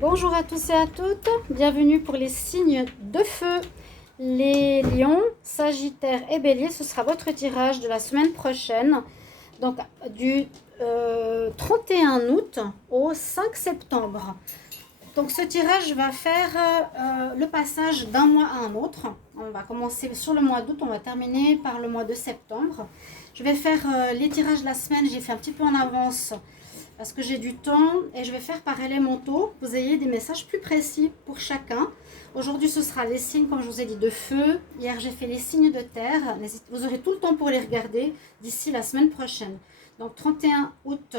Bonjour à tous et à toutes, bienvenue pour les signes de feu. Les lions, sagittaires et béliers, ce sera votre tirage de la semaine prochaine, donc du 31 août au 5 septembre. Donc ce tirage va faire le passage d'un mois à un autre. On va commencer sur le mois d'août, on va terminer par le mois de septembre. Je vais faire les tirages de la semaine, j'ai fait un petit peu en avance parce que j'ai du temps et je vais faire par élémentaux. Vous ayez des messages plus précis pour chacun. Aujourd'hui, ce sera les signes, comme je vous ai dit, de feu. Hier, j'ai fait les signes de terre. Vous aurez tout le temps pour les regarder d'ici la semaine prochaine. Donc, 31 août,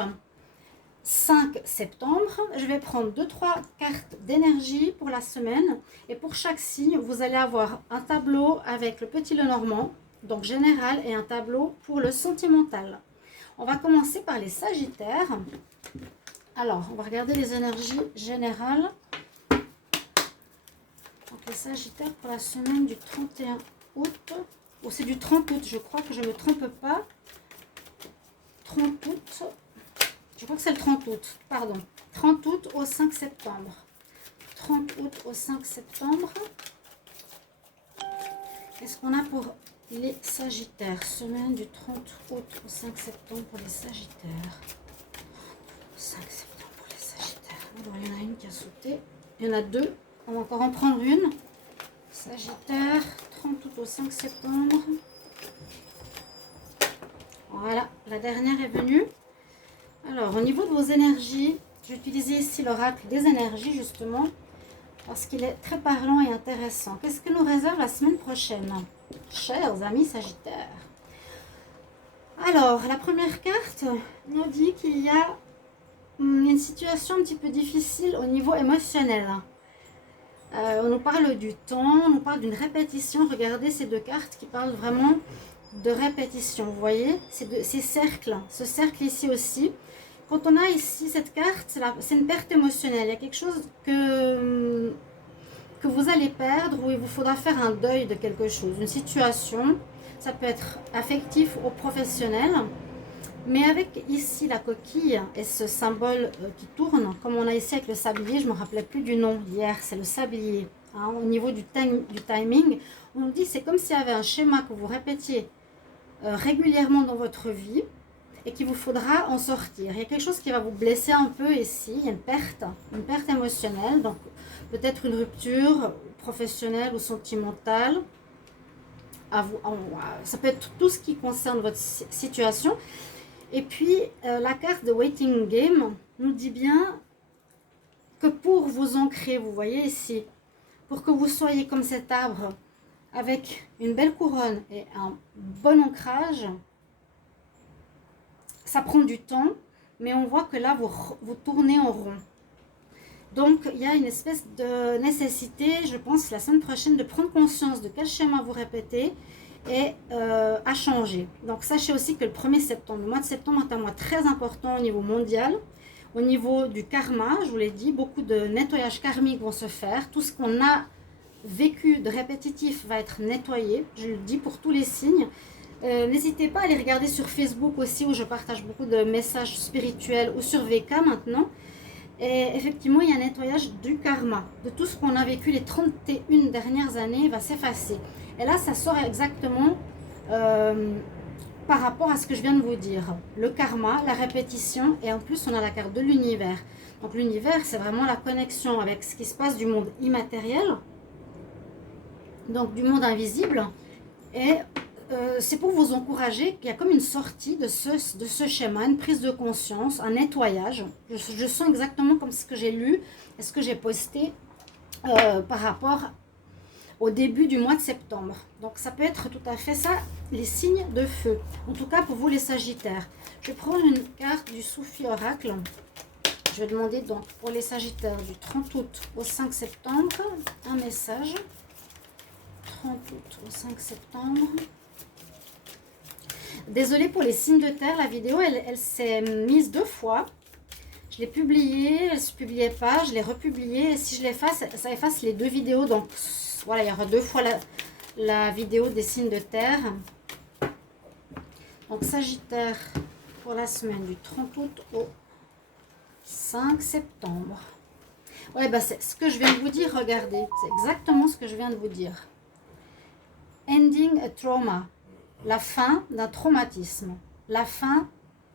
5 septembre. Je vais prendre 2-3 cartes d'énergie pour la semaine. Et pour chaque signe, vous allez avoir un tableau avec le petit Lenormand, donc général, et un tableau pour le sentimental. On va commencer par les sagittaires. Alors, on va regarder les énergies générales. Donc, les sagittaires pour la semaine du 31 août. Ou c'est du 30 août, je crois que je ne me trompe pas. 30 août. Je crois que c'est le 30 août, pardon. 30 août au 5 septembre. 30 août au 5 septembre. Qu'est-ce qu'on a pour les sagittaires? Semaine du 30 août au 5 septembre pour les sagittaires. 5 septembre pour les sagittaires. Alors, il y en a une qui a sauté. Il y en a deux. On va encore en prendre une. Sagittaire, 30 août au 5 septembre. Voilà, la dernière est venue. Alors, au niveau de vos énergies, j'ai utilisé ici l'oracle des énergies, justement, parce qu'il est très parlant et intéressant. Qu'est-ce que nous réserve la semaine prochaine, chers amis sagittaires? Alors, la première carte nous dit qu'il y a une situation un petit peu difficile au niveau émotionnel. On nous parle du temps, on nous parle d'une répétition. Regardez ces deux cartes qui parlent vraiment de répétition. Vous voyez, ces cercles, ce cercle ici aussi. Quand on a ici cette carte, c'est une perte émotionnelle. Il y a quelque chose que vous allez perdre, où il vous faudra faire un deuil de quelque chose, une situation. Ça peut être affectif ou professionnel. Mais avec ici la coquille et ce symbole qui tourne, comme on a ici avec le sablier, je ne me rappelais plus du nom hier, c'est le sablier. Hein, au niveau du timing, on dit c'est comme s'il y avait un schéma que vous répétiez régulièrement dans votre vie et qu'il vous faudra en sortir. Il y a quelque chose qui va vous blesser un peu ici, il y a une perte émotionnelle, donc peut-être une rupture professionnelle ou sentimentale. Ça peut être tout ce qui concerne votre situation. Et puis, la carte de Waiting Game nous dit bien que pour vous ancrer, vous voyez ici, pour que vous soyez comme cet arbre avec une belle couronne et un bon ancrage, ça prend du temps, mais on voit que là, vous tournez en rond. Donc, il y a une espèce de nécessité, je pense, la semaine prochaine, de prendre conscience de quel schéma vous répétez et à changer. Donc, sachez aussi que le 1er septembre, le mois de septembre est un mois très important au niveau mondial. Au niveau du karma, je vous l'ai dit, beaucoup de nettoyages karmiques vont se faire. Tout ce qu'on a vécu de répétitif va être nettoyé, je le dis pour tous les signes. N'hésitez pas à aller regarder sur Facebook aussi, où je partage beaucoup de messages spirituels, ou sur VK maintenant. Et effectivement, il y a un nettoyage du karma, de tout ce qu'on a vécu les 31 dernières années va s'effacer. Et là, ça sort exactement par rapport à ce que je viens de vous dire. Le karma, la répétition, et en plus, on a la carte de l'univers. Donc l'univers, c'est vraiment la connexion avec ce qui se passe du monde immatériel, donc du monde invisible. Et c'est pour vous encourager qu'il y a comme une sortie de ce schéma, une prise de conscience, un nettoyage. Je sens exactement comme ce que j'ai lu et ce que j'ai posté par rapport au début du mois de septembre. Donc ça peut être tout à fait ça, les signes de feu. En tout cas pour vous les sagittaires. Je vais prendre une carte du Soufi Oracle. Je vais demander donc pour les sagittaires du 30 août au 5 septembre, un message. 30 août au 5 septembre. Désolée pour les signes de terre, la vidéo elle s'est mise 2 fois. Je l'ai publiée, elle ne se publiait pas, je l'ai republiée. Et si je l'efface, ça efface les 2 vidéos. Donc voilà, il y aura 2 fois la vidéo des signes de terre. Donc Sagittaire pour la semaine du 30 août au 5 septembre. Ouais, bah c'est ce que je viens de vous dire, regardez. C'est exactement ce que je viens de vous dire. Ending a trauma. La fin d'un traumatisme. La fin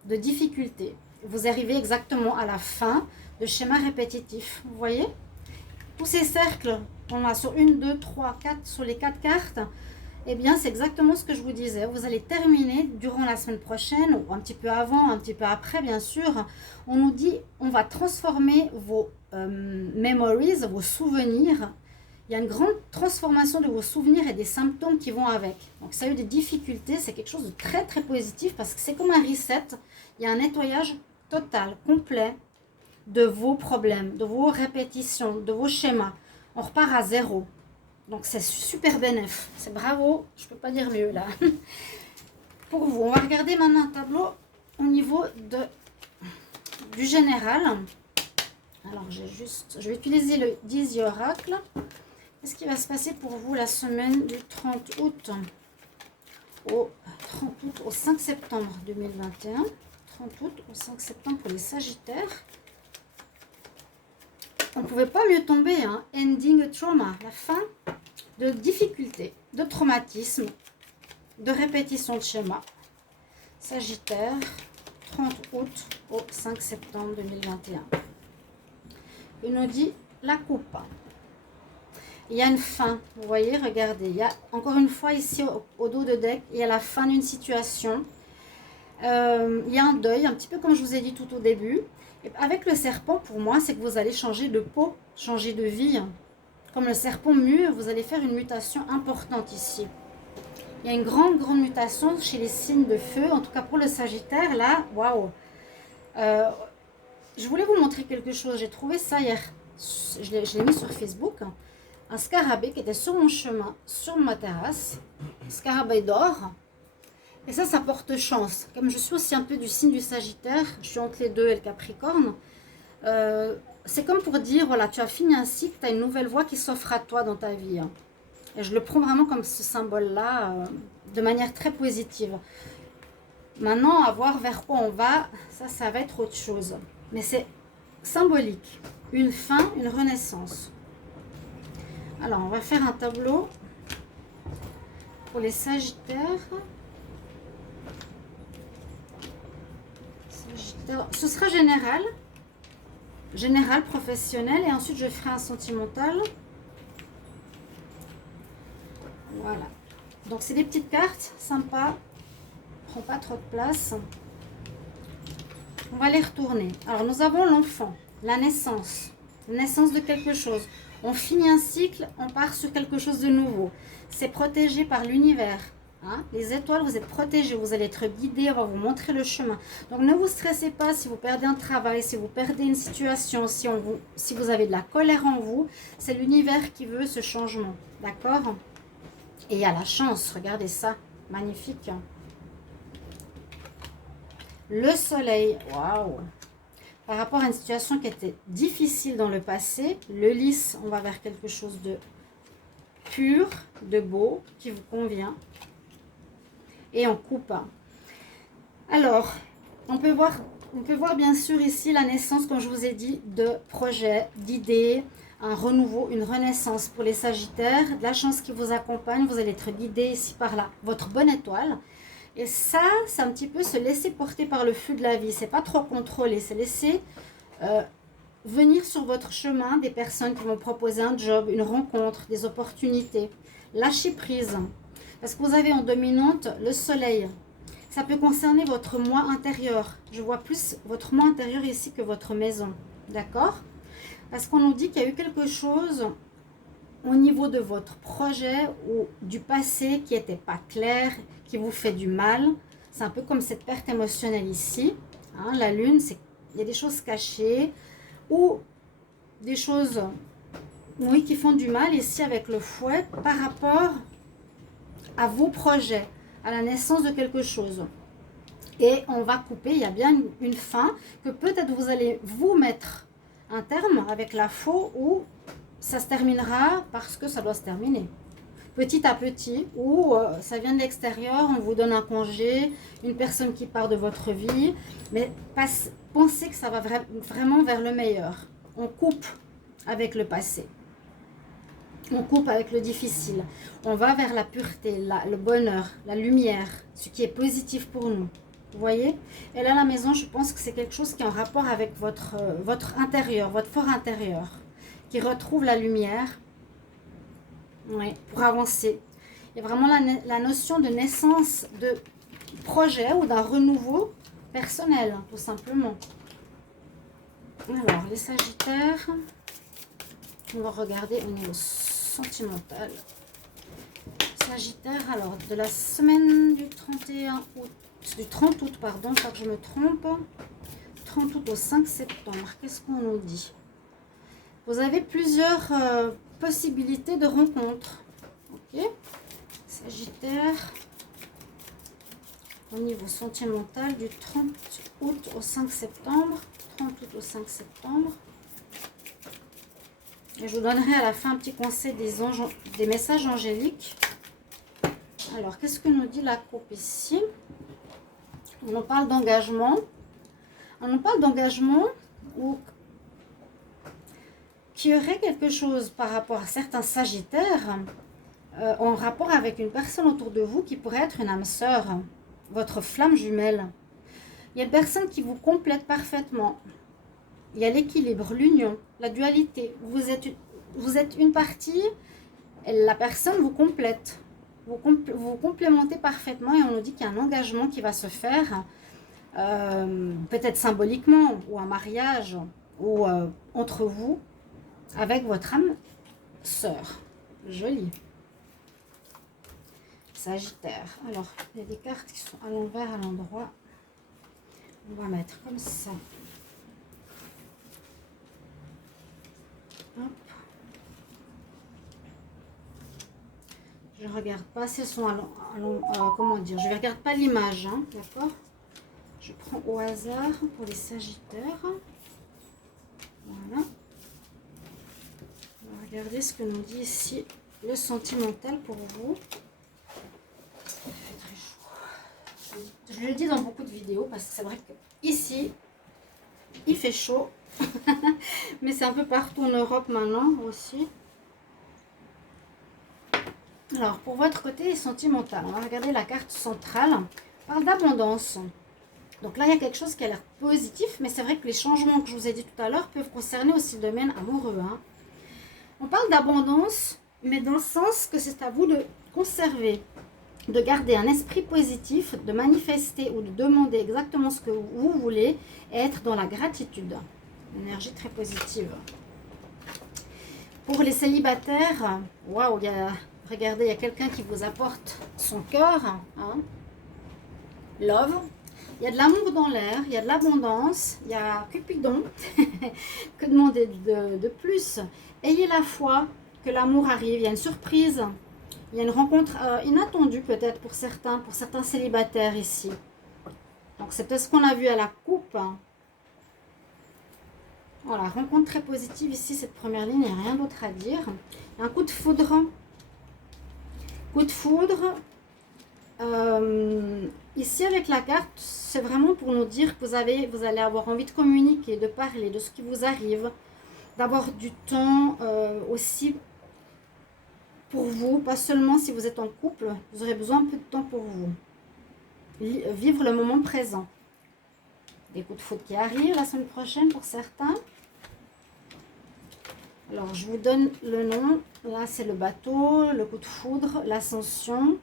de difficultés. Vous arrivez exactement à la fin de schémas répétitifs. Vous voyez? Tous ces cercles qu'on a sur 1, 2, 3, 4, sur les 4 cartes, eh bien, c'est exactement ce que je vous disais. Vous allez terminer durant la semaine prochaine, ou un petit peu avant, un petit peu après, bien sûr. On nous dit, on va transformer vos memories, vos souvenirs. Il y a une grande transformation de vos souvenirs et des symptômes qui vont avec. Donc, ça a eu des difficultés, c'est quelque chose de très, très positif parce que c'est comme un reset. Il y a un nettoyage total, complet de vos problèmes, de vos répétitions, de vos schémas. On repart à zéro. Donc, c'est super bénéf. C'est bravo, je ne peux pas dire mieux là. Pour vous, on va regarder maintenant un tableau au niveau du général. Alors, je vais utiliser le Dizzy Oracle. Qu'est-ce qui va se passer pour vous la semaine du 30 août au 5 septembre 2021? 30 août au 5 septembre pour les Sagittaires. On ne pouvait pas mieux tomber, hein. Ending a trauma, la fin de difficultés, de traumatisme, de répétition de schéma. Sagittaire, 30 août au 5 septembre 2021. Il nous dit la coupe. Il y a une fin, vous voyez, regardez. Il y a encore une fois ici au dos de deck, il y a la fin d'une situation. Il y a un deuil, un petit peu comme je vous ai dit tout au début. Et avec le serpent, pour moi, c'est que vous allez changer de peau, changer de vie. Comme le serpent mue, vous allez faire une mutation importante ici. Il y a une grande, grande mutation chez les signes de feu. En tout cas, pour le Sagittaire, là, waouh. Je voulais vous montrer quelque chose. J'ai trouvé ça hier. Je l'ai mis sur Facebook. Un scarabée qui était sur mon chemin, sur ma terrasse. Scarabée d'or. Et ça porte chance. Comme je suis aussi un peu du signe du Sagittaire, je suis entre les deux et le Capricorne. C'est comme pour dire, voilà, tu as fini un cycle, tu as une nouvelle voie qui s'offre à toi dans ta vie. Hein. Et je le prends vraiment comme ce symbole-là, de manière très positive. Maintenant, à voir vers quoi on va, ça va être autre chose. Mais c'est symbolique. Une fin, une renaissance. Alors, on va faire un tableau pour les Sagittaires. Ce sera général, professionnel, et ensuite je ferai un sentimental. Voilà. Donc c'est des petites cartes sympas, prend pas trop de place. On va les retourner. Alors nous avons l'enfant, la naissance de quelque chose. On finit un cycle, on part sur quelque chose de nouveau. C'est protégé par l'univers. Hein? Les étoiles, vous êtes protégés, vous allez être guidés, on va vous montrer le chemin. Donc ne vous stressez pas si vous perdez un travail, si vous perdez une situation, si vous avez de la colère en vous, c'est l'univers qui veut ce changement. D'accord? Et il y a la chance, regardez ça, magnifique. Le soleil, waouh! Par rapport à une situation qui était difficile dans le passé, le lys, on va vers quelque chose de pur, de beau, qui vous convient. Et on coupe. Alors, on peut voir bien sûr ici la naissance, comme je vous ai dit, de projets, d'idées, un renouveau, une renaissance pour les Sagittaires, de la chance qui vous accompagne, vous allez être guidé ici par votre bonne étoile. Et ça, c'est un petit peu se laisser porter par le flux de la vie, c'est pas trop contrôlé, c'est laisser venir sur votre chemin des personnes qui vont proposer un job, une rencontre, des opportunités. Lâcher prise. Parce que vous avez en dominante le soleil. Ça peut concerner votre moi intérieur. Je vois plus votre moi intérieur ici que votre maison. D'accord? Parce qu'on nous dit qu'il y a eu quelque chose au niveau de votre projet ou du passé qui n'était pas clair, qui vous fait du mal. C'est un peu comme cette perte émotionnelle ici. Hein, la lune, il y a des choses cachées ou des choses oui, qui font du mal ici avec le fouet par rapport à vos projets, à la naissance de quelque chose. Et on va couper, il y a bien une fin, que peut-être vous allez vous mettre un terme avec la faux ou ça se terminera parce que ça doit se terminer. Petit à petit, ou ça vient de l'extérieur, on vous donne un congé, une personne qui part de votre vie, mais pensez que ça va vraiment vers le meilleur. On coupe avec le passé. On coupe avec le difficile. On va vers la pureté, le bonheur, la lumière, ce qui est positif pour nous. Vous voyez? Et là, la maison, je pense que c'est quelque chose qui est en rapport avec votre intérieur, votre fort intérieur, qui retrouve la lumière, oui, pour avancer. Il y a vraiment la notion de naissance de projet ou d'un renouveau personnel, tout simplement. Alors, les Sagittaires, on va regarder au niveau sentimental. Sagittaire, alors, de la semaine du 31 août, du 30 août, pardon, pas que je me trompe, 30 août au 5 septembre, qu'est-ce qu'on nous dit? Vous avez plusieurs possibilités de rencontres. Ok, Sagittaire, au niveau sentimental, du 30 août au 5 septembre. 30 août au 5 septembre. Et je vous donnerai à la fin un petit conseil des messages angéliques. Alors, qu'est-ce que nous dit la coupe ici? On en parle d'engagement. On en parle d'engagement ou qu'il y aurait quelque chose par rapport à certains Sagittaires en rapport avec une personne autour de vous qui pourrait être une âme sœur, votre flamme jumelle. Il y a une personne qui vous complète parfaitement. Il y a l'équilibre, l'union, la dualité. Vous êtes une partie, et la personne vous complète. Vous complémentez parfaitement et on nous dit qu'il y a un engagement qui va se faire, peut-être symboliquement, ou un mariage, ou entre vous, avec votre âme sœur. Joli. Sagittaire. Alors, il y a des cartes qui sont à l'envers, à l'endroit. On va mettre comme ça. Hop. Je regarde pas si elles sont comment dire, je ne regarde pas l'image, hein, d'accord? Je prends au hasard pour les Sagittaires. Voilà. On va regarder ce que nous dit ici le sentimental pour vous. Il fait très chaud. Je le dis dans beaucoup de vidéos parce que c'est vrai que ici il fait chaud. Mais c'est un peu partout en Europe maintenant aussi. Alors, pour votre côté sentimental, on va regarder la carte centrale. On parle d'abondance. Donc là, il y a quelque chose qui a l'air positif, mais c'est vrai que les changements que je vous ai dit tout à l'heure peuvent concerner aussi le domaine amoureux. Hein. On parle d'abondance, mais dans le sens que c'est à vous de conserver, de garder un esprit positif, de manifester ou de demander exactement ce que vous voulez et être dans la gratitude. Une énergie très positive. Pour les célibataires, waouh, regardez, il y a quelqu'un qui vous apporte son cœur. Hein. Love. Il y a de l'amour dans l'air, il y a de l'abondance, il y a Cupidon. Que demander de plus? Ayez la foi que l'amour arrive, il y a une surprise. Il y a une rencontre inattendue peut-être pour certains célibataires ici. Donc c'est peut-être ce qu'on a vu à la coupe. Voilà, rencontre très positive ici, cette première ligne, il n'y a rien d'autre à dire. Un coup de foudre. Coup de foudre. Ici avec la carte, c'est vraiment pour nous dire que vous allez avoir envie de communiquer, de parler de ce qui vous arrive, d'avoir du temps aussi pour vous, pas seulement si vous êtes en couple, vous aurez besoin un peu de temps pour vous. Vivre le moment présent. Des coups de foudre qui arrivent la semaine prochaine pour certains. Alors, je vous donne le nom. Là, c'est le bateau, le coup de foudre, l'ascension.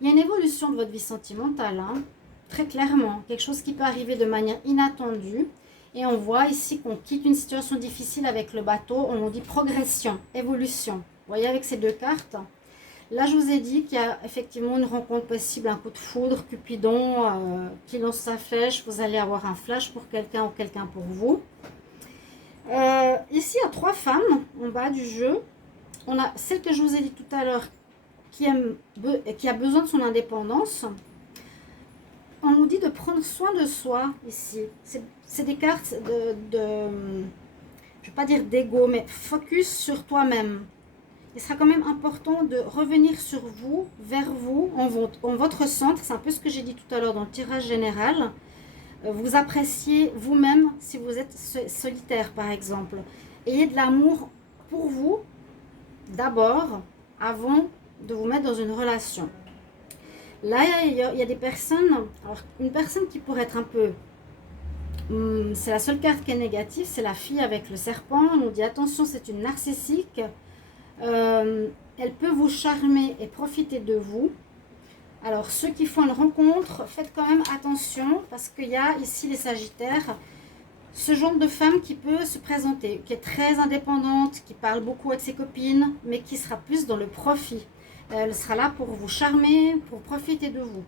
Il y a une évolution de votre vie sentimentale, hein, très clairement. Quelque chose qui peut arriver de manière inattendue. Et on voit ici qu'on quitte une situation difficile avec le bateau. On nous dit progression, évolution. Vous voyez avec ces deux cartes. Là, je vous ai dit qu'il y a effectivement une rencontre possible, un coup de foudre, Cupidon qui lance sa flèche. Vous allez avoir un flash pour quelqu'un ou quelqu'un pour vous. Ici, il y a 3 femmes en bas du jeu. On a celle que je vous ai dit tout à l'heure qui a besoin de son indépendance. On nous dit de prendre soin de soi ici. C'est des cartes je ne vais pas dire d'ego, mais focus sur toi-même. Il sera quand même important de revenir sur vous, vers vous, en votre centre. C'est un peu ce que j'ai dit tout à l'heure dans le tirage général. Vous appréciez vous-même si vous êtes solitaire, par exemple. Ayez de l'amour pour vous d'abord, avant de vous mettre dans une relation. Là, il y a des personnes, alors une personne qui pourrait être un peu, c'est la seule carte qui est négative, c'est la fille avec le serpent. On nous dit attention, c'est une narcissique. Elle peut vous charmer et profiter de vous. Alors ceux qui font une rencontre, faites quand même attention parce qu'il y a ici les Sagittaires, ce genre de femme qui peut se présenter, qui est très indépendante, qui parle beaucoup avec ses copines, mais qui sera plus dans le profit. Elle sera là pour vous charmer, pour profiter de vous.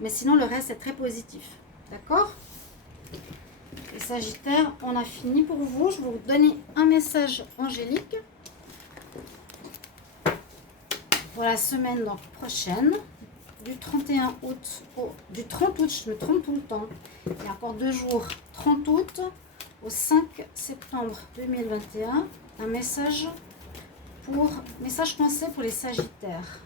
Mais sinon, le reste est très positif. D'accord? Les Sagittaires, on a fini pour vous. Je vais vous donner un message angélique pour la semaine donc, prochaine. Du 31 août du 30 août, je me trompe tout le temps. Il y a encore 2 jours. 30 août au 5 septembre 2021. Un message conseil pour les Sagittaires.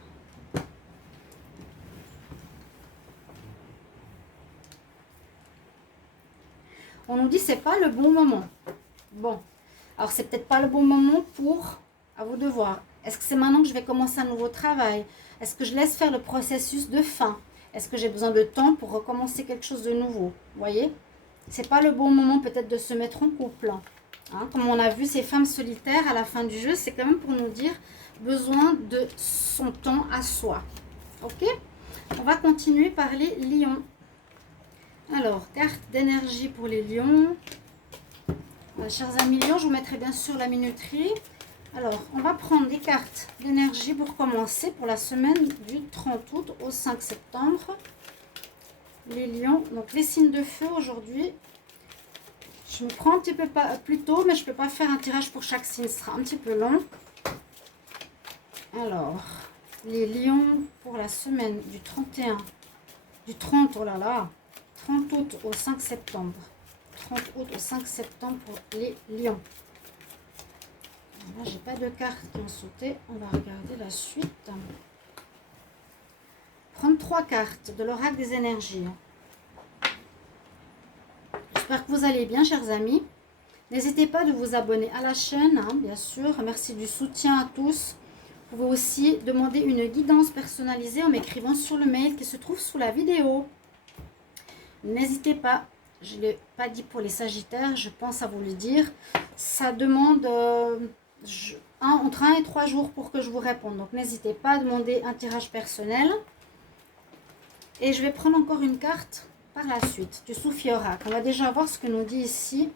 On nous dit c'est pas le bon moment. Bon, alors c'est peut-être pas le bon moment à vous de voir. Est-ce que c'est maintenant que je vais commencer un nouveau travail? Est-ce que je laisse faire le processus de fin? Est-ce que j'ai besoin de temps pour recommencer quelque chose de nouveau? Vous voyez? C'est pas le bon moment peut-être de se mettre en couple. Hein, comme on a vu ces femmes solitaires à la fin du jeu, c'est quand même pour nous dire besoin de son temps à soi. Ok? On va continuer par les lions. Alors, carte d'énergie pour les lions. Chers amis lions, je vous mettrai bien sûr la minuterie. Alors, on va prendre des cartes d'énergie pour commencer pour la semaine du 30 août au 5 septembre. Les lions, donc les signes de feu aujourd'hui. Je me prends un petit peu plus tôt, mais je ne peux pas faire un tirage pour chaque signe, ce sera un petit peu long. Alors, les lions pour la semaine du 30, oh là là, 30 août au 5 septembre. 30 août au 5 septembre pour les lions. Là, j'ai pas de cartes qui ont sauté. On va regarder la suite. Prendre 3 cartes de l'oracle des énergies. J'espère que vous allez bien, chers amis. N'hésitez pas de vous abonner à la chaîne, hein, bien sûr. Merci du soutien à tous. Vous pouvez aussi demander une guidance personnalisée en m'écrivant sur le mail qui se trouve sous la vidéo. N'hésitez pas, je ne l'ai pas dit pour les Sagittaires, je pense à vous le dire. Ça demande entre 1 et 3 jours pour que je vous réponde. Donc n'hésitez pas à demander un tirage personnel. Et je vais prendre encore une carte par la suite du Soufi Oracle. On va déjà voir ce que nous dit ici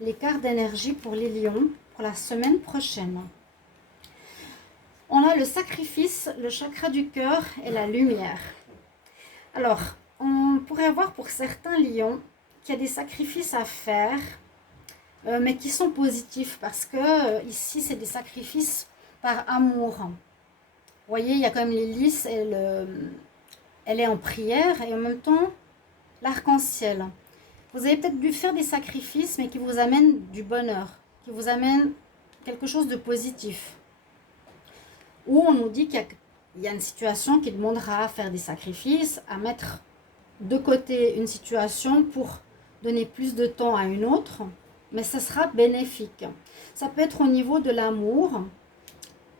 les cartes d'énergie pour les lions pour la semaine prochaine. On a le sacrifice, le chakra du cœur et la lumière. Alors, on pourrait voir pour certains lions qu'il y a des sacrifices à faire, mais qui sont positifs parce que ici, c'est des sacrifices par amour. Vous voyez, il y a quand même les lys, elle est en prière et en même temps, l'arc-en-ciel. Vous avez peut-être dû faire des sacrifices, mais qui vous amènent du bonheur, qui vous amènent quelque chose de positif. Ou on nous dit qu'il y a une situation qui demandera à faire des sacrifices, à mettre de côté une situation pour donner plus de temps à une autre, mais ça sera bénéfique. Ça peut être au niveau de l'amour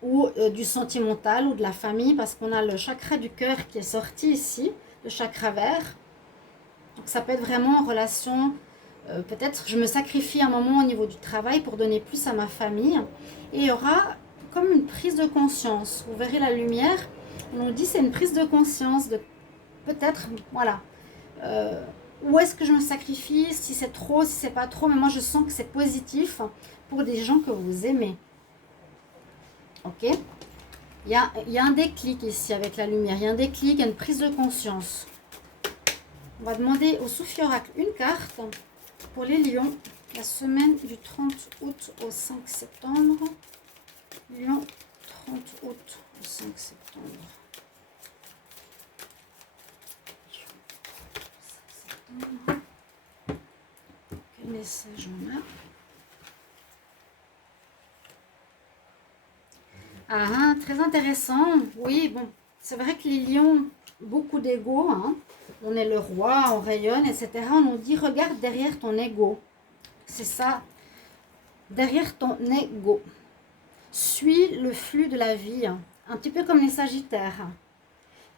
ou du sentimental ou de la famille, parce qu'on a le chakra du cœur qui est sorti ici, le chakra vert. Donc ça peut être vraiment en relation, peut-être je me sacrifie un moment au niveau du travail pour donner plus à ma famille, et il y aura comme une prise de conscience. Vous verrez la lumière, on nous dit c'est une prise de conscience de peut-être, voilà, où est-ce que je me sacrifie, si c'est trop, si c'est pas trop, mais moi je sens que c'est positif pour des gens que vous aimez. Ok, il y a un déclic ici avec la lumière, il y a un déclic, il y a une prise de conscience. On va demander au Soufi Oracle une carte pour les lions, la semaine du 30 août au 5 septembre. Lion, 30 août au 5 septembre. Quel message on a? Ah, très intéressant. Oui, bon, c'est vrai que les lions, beaucoup d'ego, hein. On est le roi, on rayonne, etc. On nous dit, regarde derrière ton ego. C'est ça. derrière ton ego. Suis le flux de la vie, un petit peu comme les Sagittaires.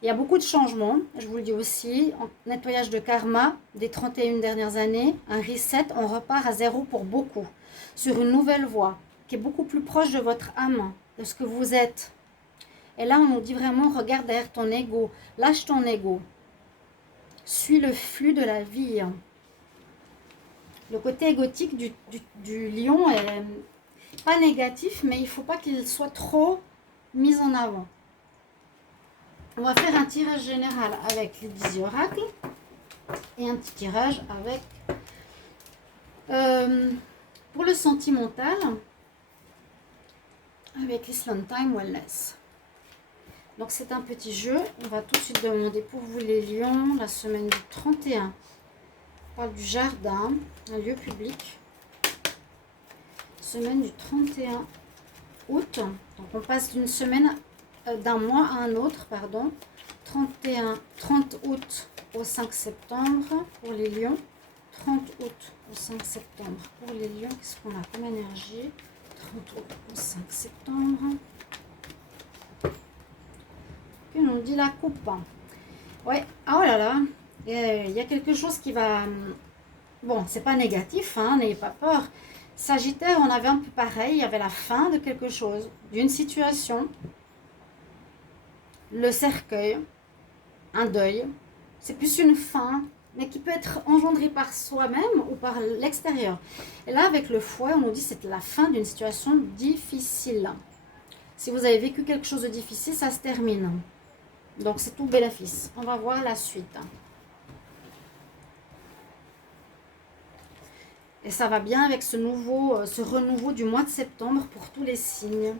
Il y a beaucoup de changements, je vous le dis aussi, en nettoyage de karma des 31 dernières années, un reset, on repart à zéro pour beaucoup, sur une nouvelle voie qui est beaucoup plus proche de votre âme, de ce que vous êtes. Et là, on nous dit vraiment, regarde derrière ton ego, lâche ton ego, suis le flux de la vie. Le côté égotique du lion est pas négatif, mais il ne faut pas qu'il soit trop mis en avant. On va faire un tirage général avec les 10 oracles et un petit tirage avec pour le sentimental avec l'Island Time Wellness. Donc c'est un petit jeu. On va tout de suite demander pour vous les lions la semaine du 31. On parle du jardin, un lieu public. Semaine du 31 août. Donc on passe d'une semaine d'un mois à un autre, pardon. 30 août au 5 septembre pour les lions. 30 août au 5 septembre pour les lions. Qu'est-ce qu'on a comme énergie? 30 août au 5 septembre. Puis on dit la coupe. Ouais, ah oh là là, il y a quelque chose qui va... Bon, c'est pas négatif, hein, n'ayez pas peur. Sagittaire, on avait un peu pareil, il y avait la fin de quelque chose, d'une situation, le cercueil, un deuil. C'est plus une fin, mais qui peut être engendrée par soi-même ou par l'extérieur. Et là, avec le fouet, on nous dit que c'est la fin d'une situation difficile. Si vous avez vécu quelque chose de difficile, ça se termine. Donc, c'est tout bénéfice. On va voir la suite. Et ça va bien avec ce renouveau du mois de septembre pour tous les signes.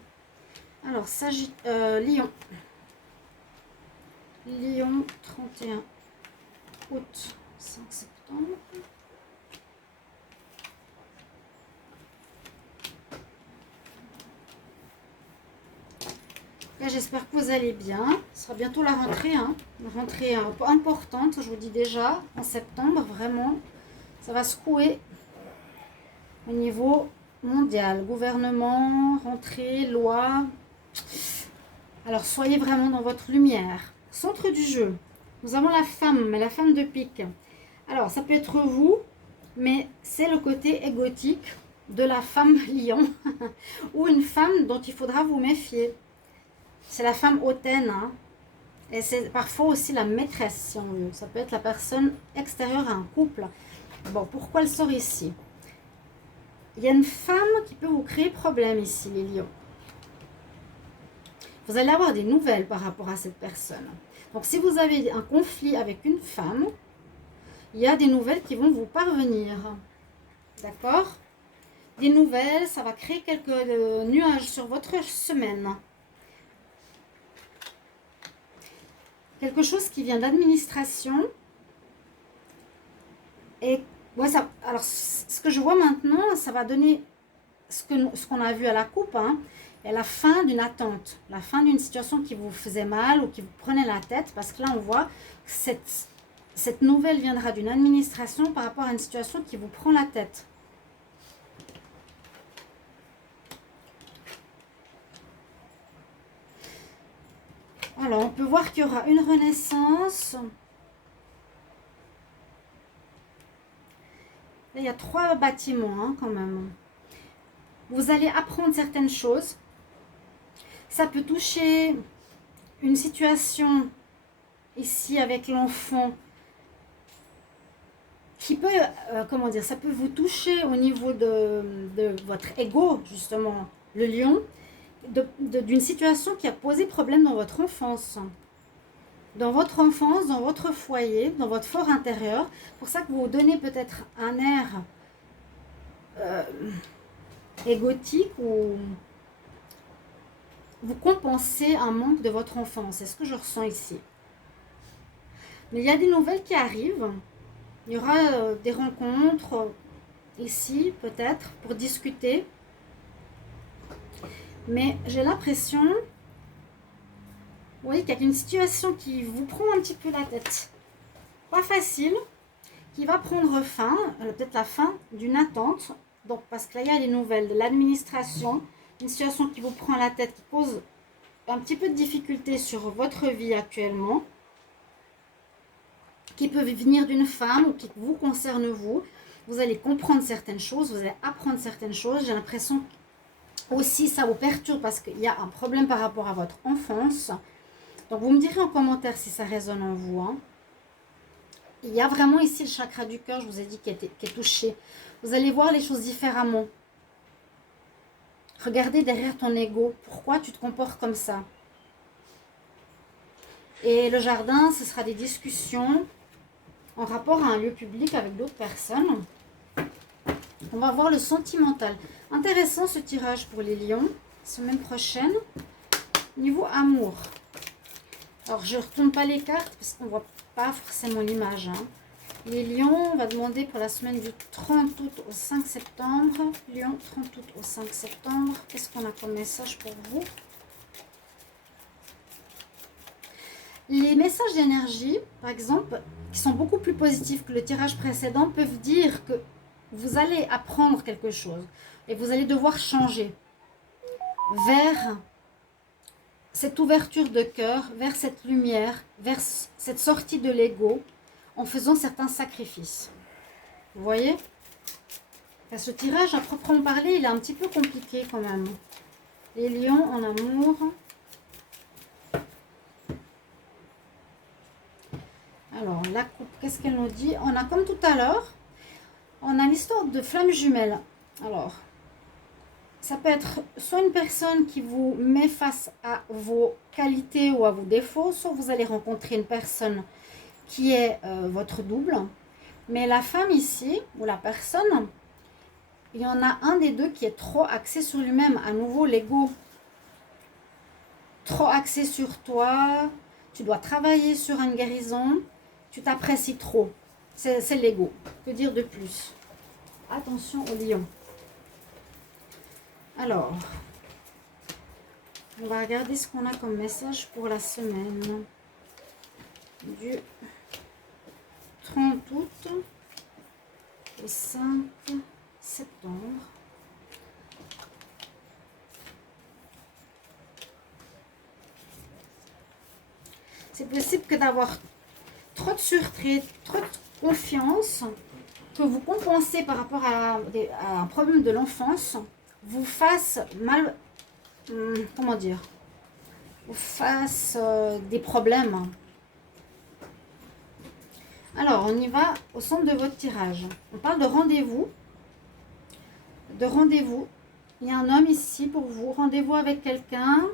Alors, Lion. Lion, 31 août, 5 septembre. J'espère que vous allez bien. Ce sera bientôt la rentrée. Hein. Une rentrée un peu importante, je vous dis déjà, en septembre, vraiment. Ça va secouer au niveau mondial. Gouvernement, rentrée, loi. Alors, soyez vraiment dans votre lumière. Centre du jeu. Nous avons la femme, mais la femme de pique. Alors, ça peut être vous, mais c'est le côté égotique de la femme lion. Ou une femme dont il faudra vous méfier. C'est la femme hautaine, hein. Et c'est parfois aussi la maîtresse, si on veut. Ça peut être la personne extérieure à un couple. Bon, pourquoi elle sort ici? Il y a une femme qui peut vous créer problème ici, les lions. Vous allez avoir des nouvelles par rapport à cette personne. Donc, si vous avez un conflit avec une femme, il y a des nouvelles qui vont vous parvenir. D'accord? Des nouvelles, ça va créer quelques nuages sur votre semaine. Quelque chose qui vient d'administration. Et ouais, ça, alors, ce que je vois maintenant, ça va donner ce qu'on a vu à la coupe, hein, et la fin d'une attente, la fin d'une situation qui vous faisait mal ou qui vous prenait la tête, parce que là, on voit que cette nouvelle viendra d'une administration par rapport à une situation qui vous prend la tête. Alors, on peut voir qu'il y aura une renaissance. Là, il y a 3 bâtiments, hein, quand même. Vous allez apprendre certaines choses. Ça peut toucher une situation ici avec l'enfant qui peut, comment dire, ça peut vous toucher au niveau de votre ego, justement, le lion, d'une situation qui a posé problème dans votre enfance. Dans votre enfance, dans votre foyer, dans votre fort intérieur. C'est pour ça que vous donnez peut-être un air égotique ou vous compensez un manque de votre enfance. C'est ce que je ressens ici. Mais il y a des nouvelles qui arrivent. Il y aura des rencontres ici, peut-être, pour discuter. Mais j'ai l'impression, oui, qu'il y a une situation qui vous prend un petit peu la tête. Pas facile, qui va prendre fin, peut-être la fin d'une attente Donc, parce que là, il y a les nouvelles de l'administration, une situation qui vous prend la tête, qui pose un petit peu de difficulté sur votre vie actuellement, qui peut venir d'une femme ou qui vous concerne vous. Vous allez comprendre certaines choses, vous allez apprendre certaines choses. J'ai l'impression aussi ça vous perturbe parce qu'il y a un problème par rapport à votre enfance. Donc, vous me direz en commentaire si ça résonne en vous. Hein. Il y a vraiment ici le chakra du cœur, je vous ai dit, qui est touché. Vous allez voir les choses différemment. Regardez derrière ton ego. Pourquoi tu te comportes comme ça? Et le jardin, ce sera des discussions en rapport à un lieu public avec d'autres personnes. On va voir le sentimental. Intéressant ce tirage pour les lions. Semaine prochaine. Niveau amour. Alors, je ne retourne pas les cartes parce qu'on ne voit pas forcément l'image. Hein. Les lions, on va demander pour la semaine du 30 août au 5 septembre. Lion, 30 août au 5 septembre. Qu'est-ce qu'on a comme message pour vous? Les messages d'énergie, par exemple, qui sont beaucoup plus positifs que le tirage précédent, peuvent dire que vous allez apprendre quelque chose et vous allez devoir changer vers cette ouverture de cœur, vers cette lumière, vers cette sortie de l'ego, en faisant certains sacrifices. Vous voyez? Ce tirage, à proprement parler, il est un petit peu compliqué quand même. Les lions en amour. Alors, la coupe, qu'est-ce qu'elle nous dit? On a, comme tout à l'heure, on a l'histoire de flammes jumelles. Alors, ça peut être soit une personne qui vous met face à vos qualités ou à vos défauts, soit vous allez rencontrer une personne qui est votre double. Mais la femme ici, ou la personne, il y en a un des deux qui est trop axé sur lui-même. À nouveau, l'ego. Trop axé sur toi. Tu dois travailler sur une guérison. Tu t'apprécies trop. C'est l'ego. Que dire de plus? Attention au lion. Alors, on va regarder ce qu'on a comme message pour la semaine du 30 août au 5 septembre. C'est possible que d'avoir trop de sûreté, trop de confiance, que vous compensez par rapport à un problème de l'enfance, vous fasse mal, comment dire, vous fasse des problèmes. Alors, on y va au centre de votre tirage. On parle de rendez-vous. De rendez-vous. Il y a un homme ici pour vous. Rendez-vous avec quelqu'un.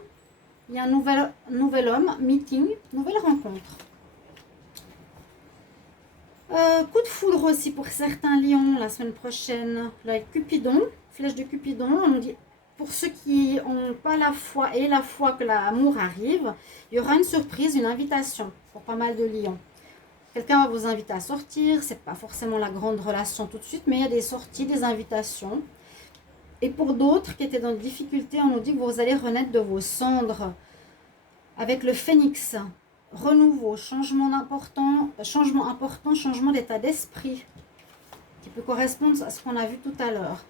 Il y a un nouvel homme. Meeting. Nouvelle rencontre. Coup de foudre aussi pour certains lions la semaine prochaine. Là, Cupidon. Flèche de Cupidon. On nous dit, pour ceux qui n'ont pas la foi et la foi que l'amour arrive, il y aura une surprise, une invitation pour pas mal de lions. Quelqu'un va vous inviter à sortir, c'est pas forcément la grande relation tout de suite, mais il y a des sorties, des invitations. Et pour d'autres qui étaient dans des difficultés, on nous dit que vous allez renaître de vos cendres avec le phénix. Renouveau, changement important, changement d'état d'esprit qui peut correspondre à ce qu'on a vu tout à l'heure.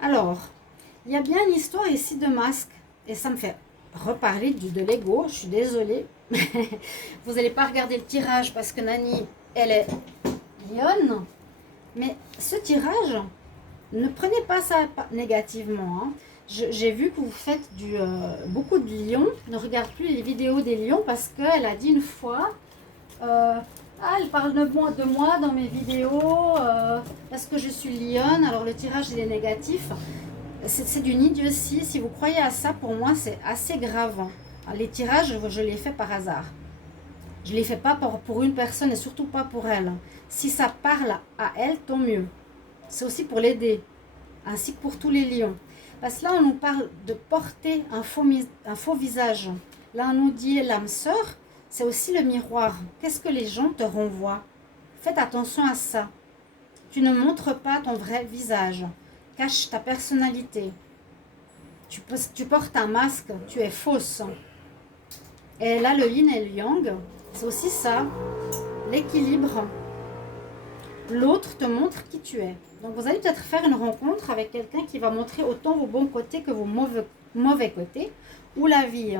Alors, il y a bien une histoire ici de masque et ça me fait reparler de l'ego, je suis désolée. Vous n'allez pas regarder le tirage parce que Nani, elle est lionne. Mais ce tirage, ne prenez pas ça négativement. Hein. J'ai vu que vous faites beaucoup de lions. Ne regarde plus les vidéos des lions parce qu'elle a dit une fois, elle parle de moi dans mes vidéos parce que je suis lionne. Alors le tirage il est négatif. C'est d'une idiotie. Si vous croyez à ça, pour moi, c'est assez grave. Les tirages, je les fais par hasard. Je ne les fais pas pour une personne et surtout pas pour elle. Si ça parle à elle, tant mieux. C'est aussi pour l'aider, ainsi que pour tous les lions. Parce que là, on nous parle de porter un faux visage. Là, on nous dit l'âme sœur, c'est aussi le miroir. Qu'est-ce que les gens te renvoient? Faites attention à ça. Tu ne montres pas ton vrai visage. Cache ta personnalité. Tu portes un masque, tu es fausse. Et là, le yin et le yang, c'est aussi ça, l'équilibre. l'autre te montre qui tu es. Donc vous allez peut-être faire une rencontre avec quelqu'un qui va montrer autant vos bons côtés que vos mauvais côtés, ou la vie.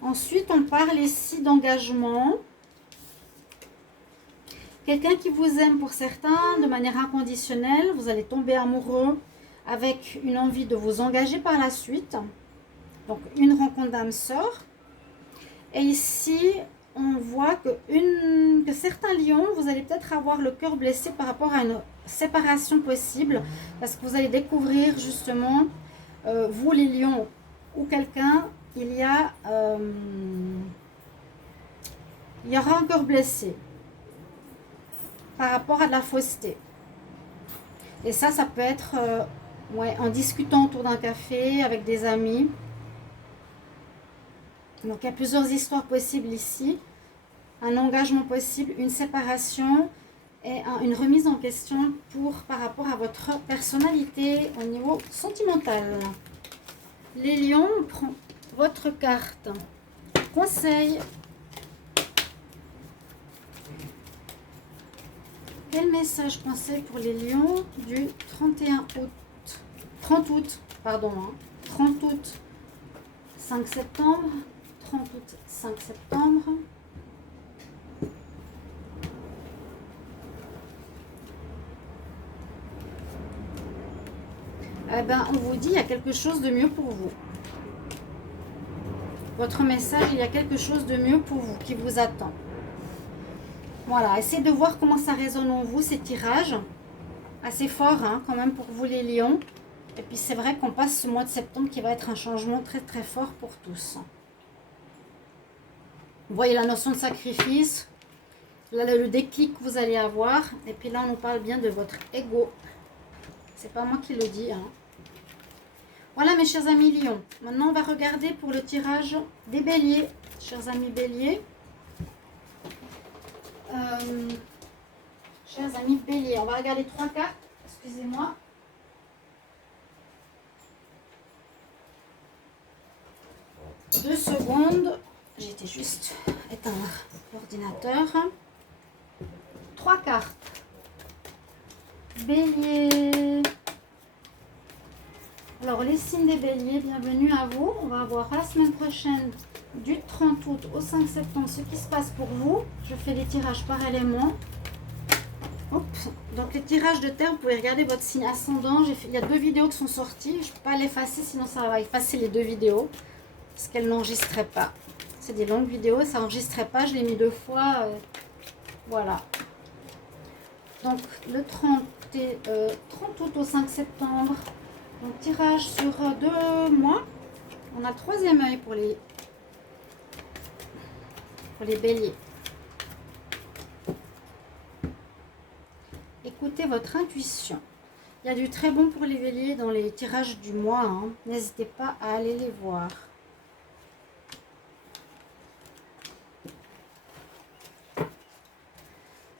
Ensuite, on parle ici d'engagement. Quelqu'un qui vous aime pour certains de manière inconditionnelle, vous allez tomber amoureux avec une envie de vous engager par la suite. Donc une rencontre d'âme sœur. Et ici, on voit que certains lions, vous allez peut-être avoir le cœur blessé par rapport à une séparation possible, parce que vous allez découvrir justement, vous les lions ou quelqu'un, il y aura un cœur blessé par rapport à de la fausseté. Et ça peut être en discutant autour d'un café avec des amis. Donc il y a plusieurs histoires possibles ici. Un engagement possible, une séparation et une remise en question par rapport à votre personnalité au niveau sentimental. Les lions, on prend votre carte. Conseil. Quel message conseil pour les lions du 30 août, 5 septembre, 30 août, 5 septembre. Eh bien, on vous dit il y a quelque chose de mieux pour vous. Votre message, il y a quelque chose de mieux pour vous qui vous attend. Voilà, essayez de voir comment ça résonne en vous, ces tirages. Assez forts, hein, quand même, pour vous les lions. Et puis, c'est vrai qu'on passe ce mois de septembre qui va être un changement très, très fort pour tous. Vous voyez la notion de sacrifice. Là, le déclic que vous allez avoir. Et puis là, on nous parle bien de votre ego. C'est pas moi qui le dis, hein. Voilà, mes chers amis lions. Maintenant, on va regarder pour le tirage des béliers. Chers amis béliers. Chers amis béliers, on va regarder 3 cartes. Excusez-moi. Deux secondes. J'ai été juste éteindre l'ordinateur. 3 cartes. Bélier. Alors, les signes des béliers, bienvenue à vous. On va voir la semaine prochaine, du 30 août au 5 septembre, ce qui se passe pour vous. Je fais les tirages par élément. Donc, les tirages de terre, vous pouvez regarder votre signe ascendant. Il y a 2 vidéos qui sont sorties. Je ne peux pas l'effacer, sinon ça va effacer les 2 vidéos. Parce qu'elles n'enregistraient pas. C'est des longues vidéos, ça n'enregistrait pas. Je l'ai mis 2 fois. Voilà. Donc, le 30 août au 5 septembre. Donc, tirage sur 2 mois. On a le 3e œil pour les béliers. Écoutez votre intuition. Il y a du très bon pour les béliers dans les tirages du mois. Hein. N'hésitez pas à aller les voir.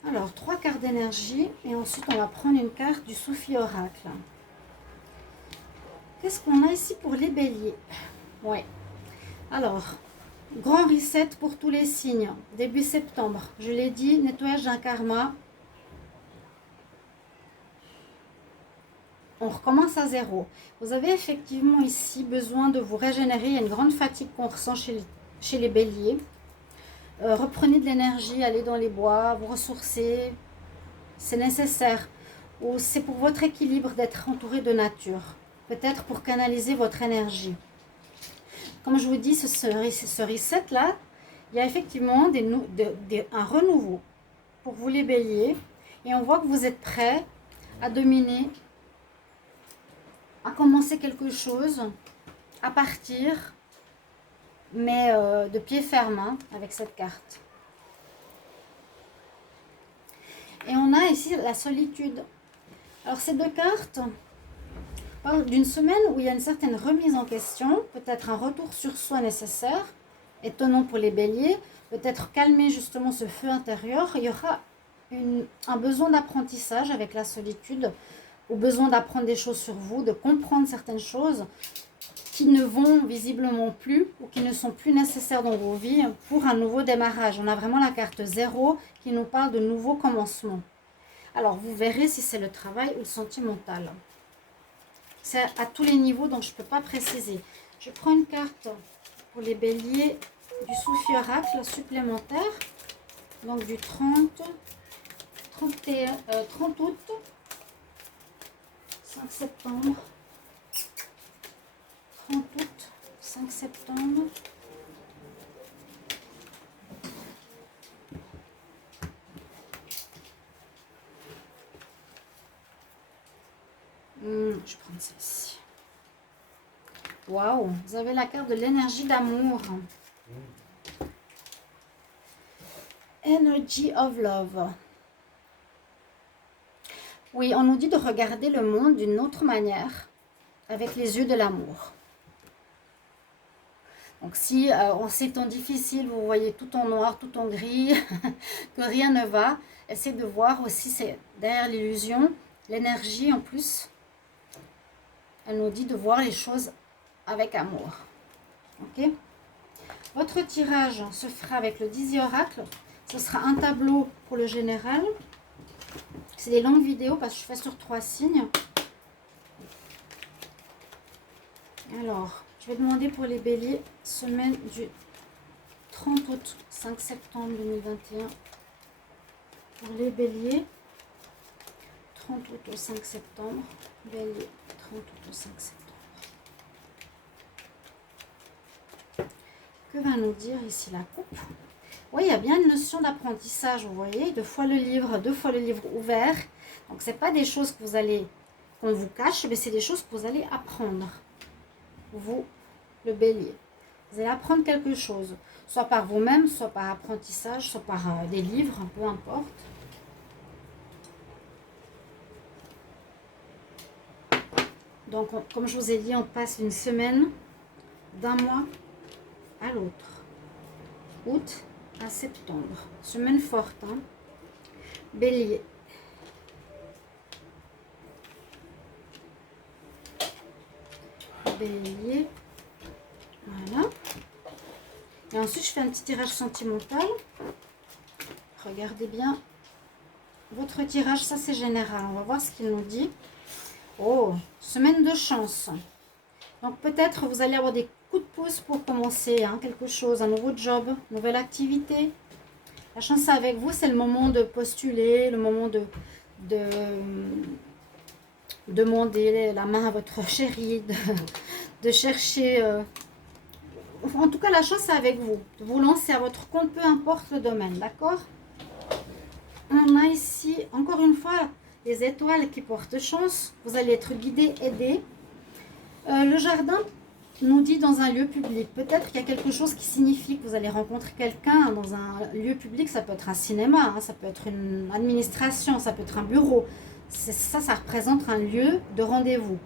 Alors, 3 cartes d'énergie. Et ensuite, on va prendre une carte du Soufi Oracle. Qu'est-ce qu'on a ici pour les béliers? Ouais. Alors, grand reset pour tous les signes. Début septembre. Je l'ai dit, nettoyage d'un karma. On recommence à zéro. Vous avez effectivement ici besoin de vous régénérer. Il y a une grande fatigue qu'on ressent chez les béliers. Reprenez de l'énergie, allez dans les bois, vous ressourcez. C'est nécessaire. Ou c'est pour votre équilibre d'être entouré de nature. Peut-être pour canaliser votre énergie. Comme je vous dis, ce reset-là, il y a effectivement un renouveau pour vous les béliers. Et on voit que vous êtes prêts à dominer, à commencer quelque chose, à partir, mais de pied ferme, hein, avec cette carte. Et on a ici la solitude. Alors ces 2 cartes parlent d'une semaine où il y a une certaine remise en question, peut-être un retour sur soi nécessaire, étonnant pour les béliers, peut-être calmer justement ce feu intérieur. Il y aura un besoin d'apprentissage avec la solitude, ou besoin d'apprendre des choses sur vous, de comprendre certaines choses. qui ne vont visiblement plus ou qui ne sont plus nécessaires dans vos vies pour un nouveau démarrage. On a vraiment la carte 0 qui nous parle de nouveau commencement. Alors, vous verrez si c'est le travail ou le sentimental. C'est à tous les niveaux, donc je ne peux pas préciser. Je prends une carte pour les béliers du Soufi Oracle supplémentaire. Donc, du 30 août, 5 septembre. 30 août, 5 septembre. Je vais prendre celle-ci. Waouh, vous avez la carte de l'énergie d'amour. Energy of Love. Oui, on nous dit de regarder le monde d'une autre manière, avec les yeux de l'amour. Donc si en ces temps difficiles, vous voyez tout en noir, tout en gris, que rien ne va, essayez de voir aussi, c'est derrière l'illusion, l'énergie en plus. Elle nous dit de voir les choses avec amour. Ok? Votre tirage se fera avec le Dizzy Oracle. Ce sera un tableau pour le général. C'est des longues vidéos parce que je fais sur 3 signes. Alors, je vais demander pour les béliers, semaine du 30 août, 5 septembre 2021. Pour les béliers, 30 août au 5 septembre. Bélier, 30 août au 5 septembre. Que va nous dire ici la coupe? Oui, il y a bien une notion d'apprentissage, vous voyez, 2 fois le livre, 2 fois le livre ouvert. Donc, ce n'est pas des choses que qu'on vous cache, mais c'est des choses que vous allez apprendre. Vous, le bélier. Vous allez apprendre quelque chose, soit par vous-même, soit par apprentissage, soit par des livres, peu importe. Donc, comme je vous ai dit, on passe d'une semaine, d'un mois à l'autre. Août à septembre. Semaine forte, hein? Bélier. Bélier. Voilà. Et ensuite, je fais un petit tirage sentimental. Regardez bien votre tirage. Ça, c'est général. On va voir ce qu'il nous dit. Oh, semaine de chance. Donc, peut-être vous allez avoir des coups de pouce pour commencer hein, quelque chose, un nouveau job, une nouvelle activité. La chance est avec vous. C'est le moment de postuler, le moment de demander la main à votre chéri, de chercher... en tout cas, la chance est avec vous. De vous lancer à votre compte, peu importe le domaine, d'accord? On a ici, encore une fois, les étoiles qui portent chance. Vous allez être guidé, aidé. Le jardin nous dit dans un lieu public. Peut-être qu'il y a quelque chose qui signifie que vous allez rencontrer quelqu'un dans un lieu public. Ça peut être un cinéma, hein, ça peut être une administration, ça peut être un bureau. Ça représente un lieu de rendez-vous.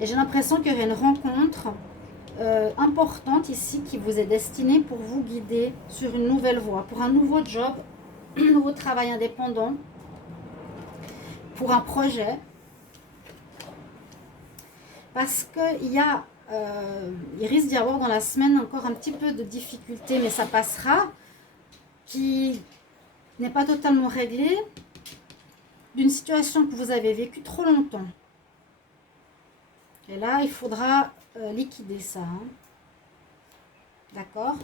Et j'ai l'impression qu'il y aurait une rencontre importante ici qui vous est destinée pour vous guider sur une nouvelle voie, pour un nouveau job, un nouveau travail indépendant, pour un projet. Parce qu'il il risque d'y avoir dans la semaine encore un petit peu de difficultés, mais ça passera, qui n'est pas totalement réglée, d'une situation que vous avez vécue trop longtemps. Et là, il faudra liquider ça. Hein. D'accord?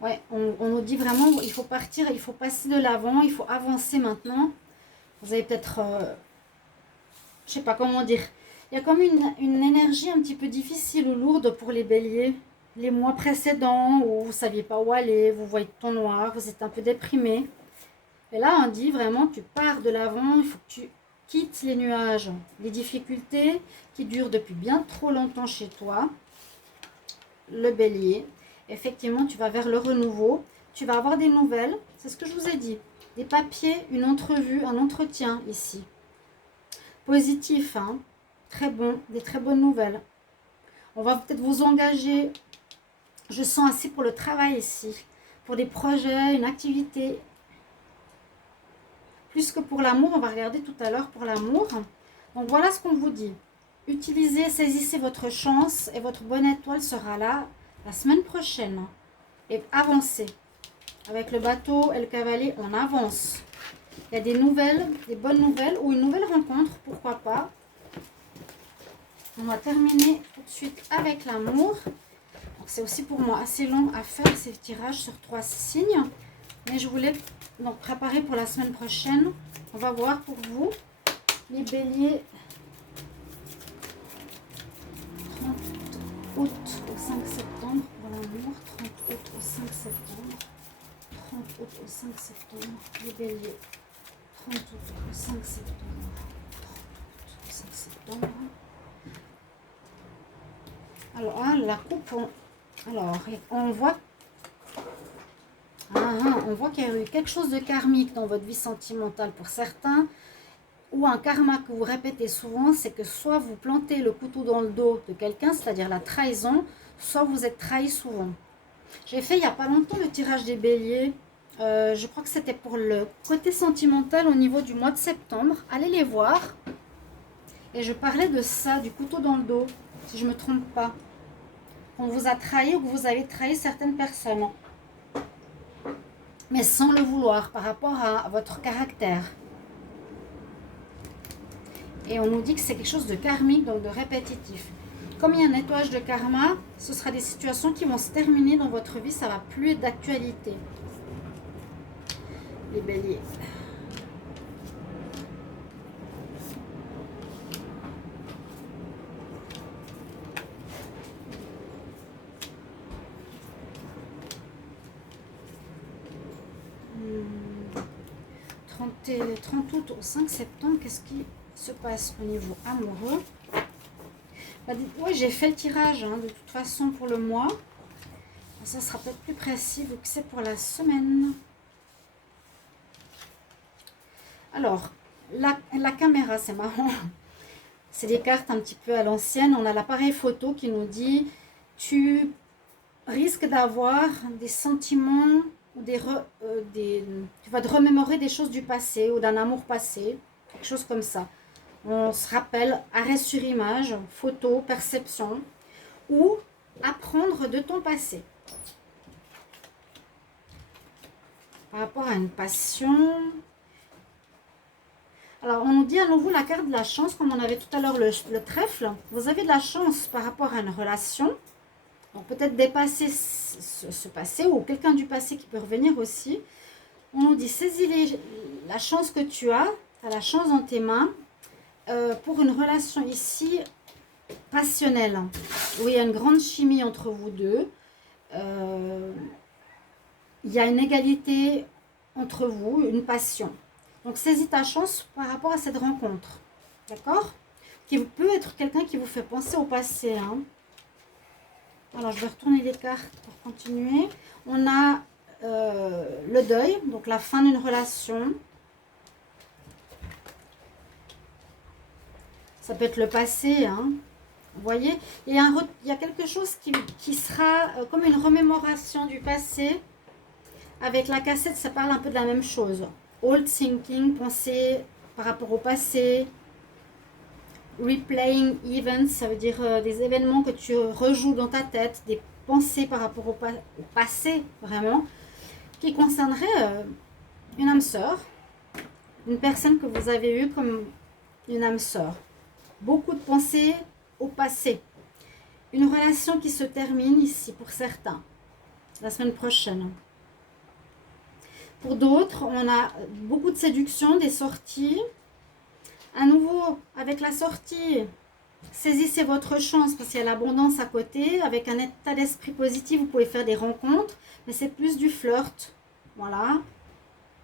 Ouais, on nous dit vraiment, il faut partir, il faut passer de l'avant, il faut avancer maintenant. Vous avez peut-être, je sais pas comment dire, il y a comme une énergie un petit peu difficile ou lourde pour les béliers. Les mois précédents où vous ne saviez pas où aller, vous voyez tout en noir, vous êtes un peu déprimé. Et là, on dit vraiment, tu pars de l'avant, il faut que tu quittes les nuages, les difficultés qui durent depuis bien trop longtemps chez toi. Le bélier, effectivement, tu vas vers le renouveau, tu vas avoir des nouvelles, c'est ce que je vous ai dit. Des papiers, une entrevue, un entretien ici. Positif, hein, très bon, des très bonnes nouvelles. On va peut-être vous engager, je sens assez pour le travail ici, pour des projets, une activité. Plus que pour l'amour, on va regarder tout à l'heure pour l'amour. Donc voilà ce qu'on vous dit. utilisez, saisissez votre chance et votre bonne étoile sera là la semaine prochaine. Et avancez. Avec le bateau et le cavalier, on avance. Il y a des nouvelles, des bonnes nouvelles ou une nouvelle rencontre, pourquoi pas. On va terminer tout de suite avec l'amour. C'est aussi pour moi assez long à faire ces tirages sur 3 signes. Mais je voulais donc préparer pour la semaine prochaine. On va voir pour vous, les béliers, 30 août au 5 septembre pour l'amour, 30 août au 5 septembre, 30 août au 5 septembre, les béliers, 30 août au 5 septembre, 30 août au 5 septembre. Alors, hein, la coupe, alors, on voit qu'il y a eu quelque chose de karmique dans votre vie sentimentale pour certains, ou un karma que vous répétez souvent, c'est que soit vous plantez le couteau dans le dos de quelqu'un, c'est-à-dire la trahison, soit vous êtes trahi souvent. J'ai fait il n'y a pas longtemps le tirage des béliers, je crois que c'était pour le côté sentimental au niveau du mois de septembre. Allez les voir. Et je parlais de ça, du couteau dans le dos, si je ne me trompe pas. On vous a trahi ou que vous avez trahi certaines personnes. Mais sans le vouloir, par rapport à votre caractère. Et on nous dit que c'est quelque chose de karmique, donc de répétitif. Comme il y a un nettoyage de karma, ce sera des situations qui vont se terminer dans votre vie, ça ne va plus être d'actualité. Les béliers. Le 30 août au 5 septembre, qu'est-ce qui se passe au niveau amoureux? Oui, j'ai fait le tirage de toute façon pour le mois. Ça sera peut-être plus précis vu que c'est pour la semaine. Alors, la caméra, c'est marrant. C'est des cartes un petit peu à l'ancienne. On a l'appareil photo qui nous dit tu risques d'avoir des sentiments ou tu vas te remémorer des choses du passé ou d'un amour passé, quelque chose comme ça. On se rappelle, arrêt sur image, photo, perception, ou apprendre de ton passé. Par rapport à une passion. Alors, on nous dit à nouveau la carte de la chance, comme on avait tout à l'heure le trèfle. Vous avez de la chance par rapport à une relation. Donc peut-être dépasser ce passé ou quelqu'un du passé qui peut revenir aussi. On nous dit saisis la chance que tu as la chance dans tes mains pour une relation ici passionnelle, où il y a une grande chimie entre vous deux. Il y a une égalité entre vous, une passion. Donc saisis ta chance par rapport à cette rencontre. D'accord? Qui peut être quelqu'un qui vous fait penser au passé. Alors, je vais retourner les cartes pour continuer. On a le deuil, donc la fin d'une relation. Ça peut être le passé. Vous voyez, il y a quelque chose qui sera comme une remémoration du passé. Avec la cassette, ça parle un peu de la même chose. Old thinking, penser par rapport au passé. Replaying events, ça veut dire des événements que tu rejoues dans ta tête, des pensées par rapport au passé, vraiment, qui concerneraient une âme sœur, une personne que vous avez eue comme une âme sœur. Beaucoup de pensées au passé. Une relation qui se termine ici pour certains, la semaine prochaine. Pour d'autres, on a beaucoup de séduction, des sorties. À nouveau, avec la sortie, saisissez votre chance parce qu'il y a l'abondance à côté. Avec un état d'esprit positif, vous pouvez faire des rencontres, mais c'est plus du flirt. Voilà.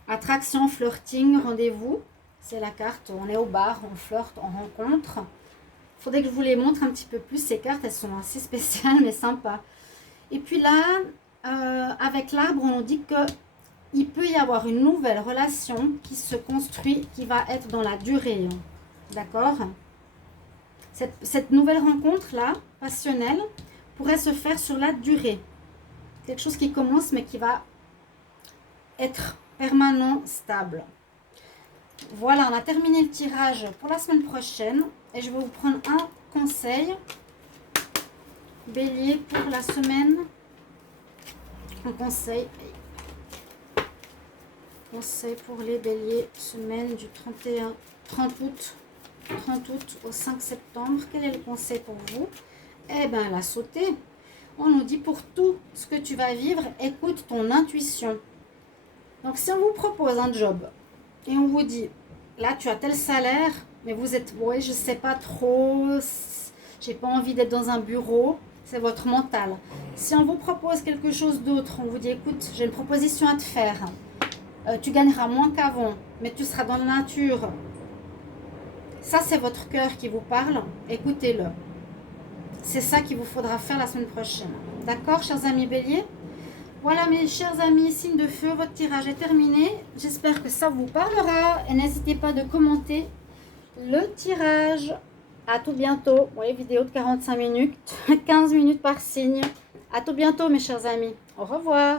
Attraction, flirting, rendez-vous. C'est la carte. On est au bar, on flirte, on rencontre. Il faudrait que je vous les montre un petit peu plus. Ces cartes, elles sont assez spéciales, mais sympas. Et puis là, avec l'arbre, on dit que il peut y avoir une nouvelle relation qui se construit, qui va être dans la durée. D'accord? Cette nouvelle rencontre-là, passionnelle, pourrait se faire sur la durée. Quelque chose qui commence, mais qui va être permanent, stable. Voilà, on a terminé le tirage pour la semaine prochaine. Et je vais vous prendre un conseil, Bélier, pour la semaine. Un conseil pour les béliers, semaine du 30 août au 5 septembre. Quel est le conseil pour vous? Eh bien, la sauter. On nous dit pour tout ce que tu vas vivre, écoute ton intuition. Donc, si on vous propose un job et on vous dit, là, tu as tel salaire, mais vous êtes, ouais, je sais pas trop, j'ai pas envie d'être dans un bureau, c'est votre mental. Si on vous propose quelque chose d'autre, on vous dit, écoute, j'ai une proposition à te faire. Tu gagneras moins qu'avant, mais tu seras dans la nature. Ça, c'est votre cœur qui vous parle. Écoutez-le. C'est ça qu'il vous faudra faire la semaine prochaine. D'accord, chers amis béliers? Voilà, mes chers amis, signe de feu, votre tirage est terminé. J'espère que ça vous parlera. Et n'hésitez pas de commenter le tirage. À tout bientôt. Oui, vidéo de 45 minutes, 15 minutes par signe. À tout bientôt, mes chers amis. Au revoir.